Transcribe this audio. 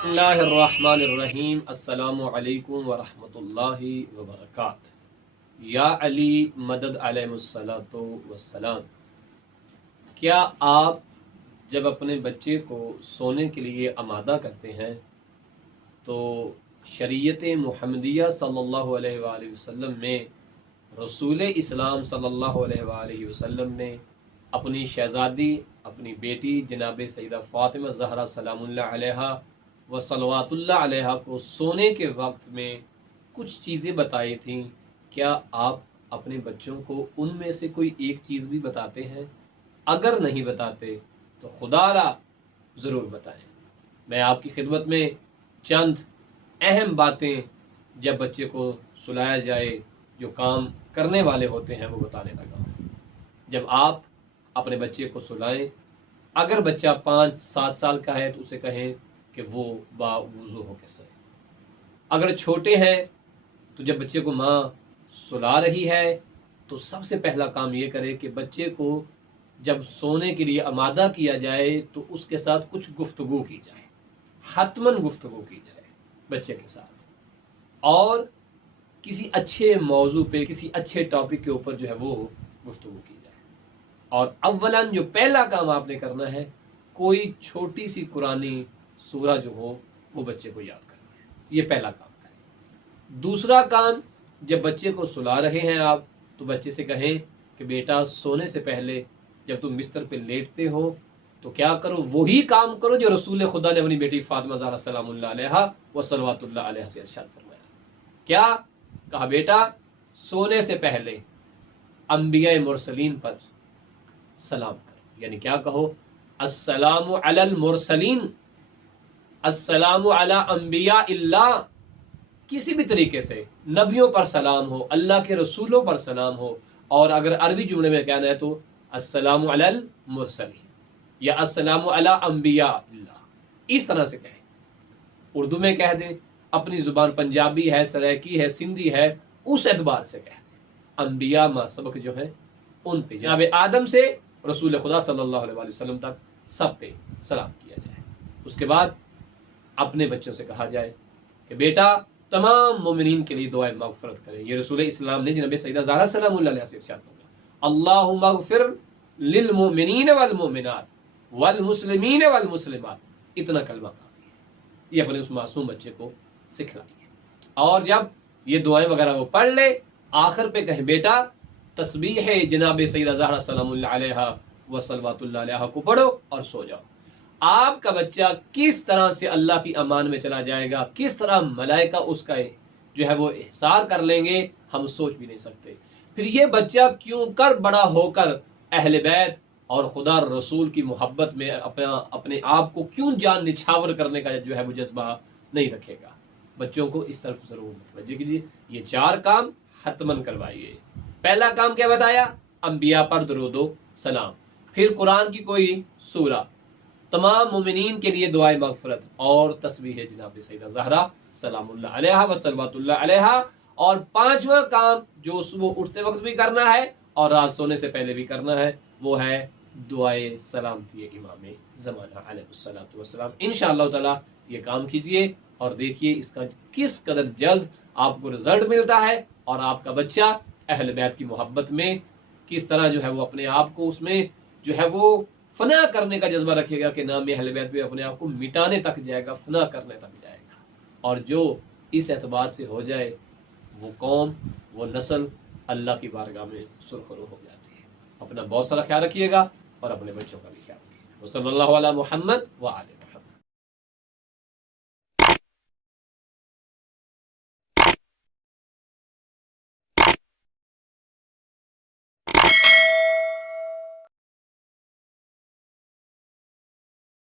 اللہ الرحمن الرحیم۔ السلام علیکم ورحمۃ اللہ وبرکاتہ۔ یا علی مدد علیہ الصلاۃ والسلام۔ کیا آپ جب اپنے بچے کو سونے کے لیے آمادہ کرتے ہیں تو شریعت محمدیہ صلی اللہ علیہ وآلہ وسلم میں رسول اسلام صلی اللہ علیہ وآلہ وسلم نے اپنی شہزادی، اپنی بیٹی جناب سیدہ فاطمہ زہرا سلام اللہ علیہا و صلوات اللہ علیہ کو سونے کے وقت میں کچھ چیزیں بتائی تھیں؟ کیا آپ اپنے بچوں کو ان میں سے کوئی ایک چیز بھی بتاتے ہیں؟ اگر نہیں بتاتے تو خدا را ضرور بتائیں۔ میں آپ کی خدمت میں چند اہم باتیں جب بچے کو سلایا جائے جو کام کرنے والے ہوتے ہیں وہ بتانے لگا ہوں۔ جب آپ اپنے بچے کو سلائیں، اگر بچہ 5-7 سال کا ہے تو اسے کہیں کہ وہ باوضو ہو کے سوئے۔ اگر چھوٹے ہیں تو جب بچے کو ماں سلا رہی ہے تو سب سے پہلا کام یہ کرے کہ بچے کو جب سونے کے لیے آمادہ کیا جائے تو اس کے ساتھ کچھ گفتگو کی جائے، حتماً گفتگو کی جائے بچے کے ساتھ، اور کسی اچھے موضوع پہ، کسی اچھے ٹاپک کے اوپر جو ہے وہ گفتگو کی جائے۔ اور اولاً جو پہلا کام آپ نے کرنا ہے، کوئی چھوٹی سی قرآنی سورہ جو ہو وہ بچے کو یاد کرنا ہے، یہ پہلا کام کریں۔ دوسرا کام، جب بچے کو سلا رہے ہیں آپ تو بچے سے کہیں کہ بیٹا سونے سے پہلے جب تم بستر پہ لیٹتے ہو تو کیا کرو، وہی کام کرو جو رسول خدا نے اپنی بیٹی فاطمہ زہرا سلام اللہ علیہا و صلوات اللہ علیہ سے ارشاد فرمایا۔ کیا کہا؟ بیٹا سونے سے پہلے انبیاء مرسلین پر سلام کرو، یعنی کیا کہو؟ السلام علی المرسلین، السلام علی انبیاء اللہ۔ کسی بھی طریقے سے نبیوں پر سلام ہو، اللہ کے رسولوں پر سلام ہو، اور اگر عربی جملے میں کہنا ہے تو السلام علی المرسلین یا السلام علی انبیاء اللہ، اس طرح سے کہیں۔ اردو میں کہہ دیں، اپنی زبان پنجابی ہے، سرائکی ہے، سندھی ہے، اس اعتبار سے کہہ دیں۔ انبیاء ما سبق جو ہیں ان پہ، جناب آدم سے رسول خدا صلی اللہ علیہ وسلم تک سب پہ سلام کیا جائے۔ اس کے بعد اپنے بچوں سے کہا جائے کہ بیٹا تمام مومنین کے لیے دعائے مغفرت کریں۔ یہ رسول اسلام نے جناب سیدہ زہرا سلام اللہ علیہ سے ارشاد فرمایا، اللہم اغفر للمؤمنین والمؤمنات والمسلمین والمسلمات۔ اتنا کلمہ کافی ہے، یہ اپنے اس معصوم بچے کو سکھلائیے۔ اور جب یہ دعائیں وغیرہ وہ پڑھ لے، آخر پہ کہیں بیٹا تسبیح جناب سیدہ زہرا سلام اللہ علیہ و صلوات اللہ علیہ کو پڑھو اور سو جاؤ۔ آپ کا بچہ کس طرح سے اللہ کی امان میں چلا جائے گا، کس طرح ملائکہ اس کا جو ہے وہ احسار کر لیں گے، ہم سوچ بھی نہیں سکتے۔ پھر یہ بچہ کیوں کر بڑا ہو کر اہل بیت اور خدا رسول کی محبت میں اپنے آپ کو کیوں جان نچھاور کرنے کا جو ہے وہ جذبہ نہیں رکھے گا؟ بچوں کو اس طرف ضرور متوجہ کیجیے۔ یہ 4 کام حتماً کروائیے۔ پہلا کام کیا بتایا؟ انبیاء پر درود و سلام، پھر قرآن کی کوئی سورہ، تمام مومنین کے لیے دعائے مغفرت، اور تسبیح جناب سیدہ زہرا سلام اللہ علیہ و صلوات اللہ علیہ، اور 5واں کام جو صبح اٹھتے وقت بھی کرنا ہے اور رات سونے سے پہلے بھی کرنا ہے، وہ ہے دعائے سلامتی امام زمانہ علیہ الصلوۃ والسلام۔ انشاءاللہ تعالی یہ کام کیجئے اور دیکھیے اس کا کس قدر جلد آپ کو رزلٹ ملتا ہے، اور آپ کا بچہ اہل بیت کی محبت میں کس طرح جو ہے وہ اپنے آپ کو اس میں جو ہے وہ فنا کرنے کا جذبہ رکھے گا کہ نام اہل بیت میں اپنے آپ کو مٹانے تک جائے گا، فنا کرنے تک جائے گا۔ اور جو اس اعتبار سے ہو جائے، وہ قوم، وہ نسل اللہ کی بارگاہ میں سرخرو ہو جاتی ہے۔ اپنا بہت سارا خیال رکھیے گا اور اپنے بچوں کا بھی خیال رکھیے گا۔ صلی اللہ علیہ محمد وآلہ